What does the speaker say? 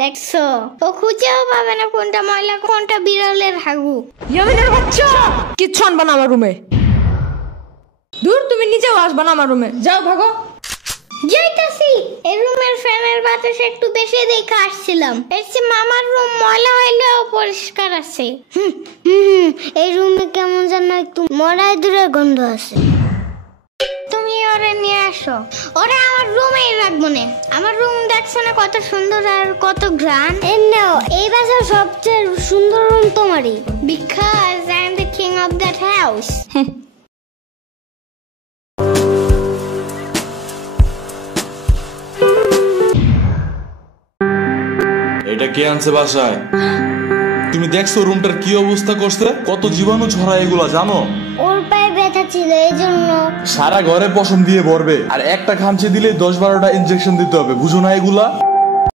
দেখছো, ও খুঁজেও পাবে না কোনটা ময়লা কোনটা বিড়ালের হাগু। ইয়ামিনের বাচ্চা, কিচ্ছু আনবা না আমার রুমে। দূর, তুমি নিজেও আসবা না আমার রুমে, যাও ভাগো। যাইতাছি। এই রুমের ফ্যানের বাতাস একটু বেশি দেখে আসছিলাম। এর চেয়ে মামার রুম ময়লা হইলেও পরিষ্কার আছে। এই রুমে কেমন যেন একটু মরাই দূরের গন্ধ আছে। তুমি ওরে নিয়ে আসো, ওরে আমার রুমেই রাখবো না। আমার রুম দেখছো না কত সুন্দর আর কত গ্রান। এই বাসার সবচেয়ে সুন্দর রুম তোমারই, because I am the king of that house. এটা কে আনছে বাসায়? তুমি দেখছো রুমটার কি অবস্থা করছে? কত জীবাণু ছড়ায় এগুলা জানো? ওর পায়ে ব্যথা ছিল এই জন্য। সারা ঘরে পশম দিয়ে ভরবে, আর একটা খামচি দিলে 10-12টা ইনজেকশন দিতে হবে, বুঝো না এগুলা?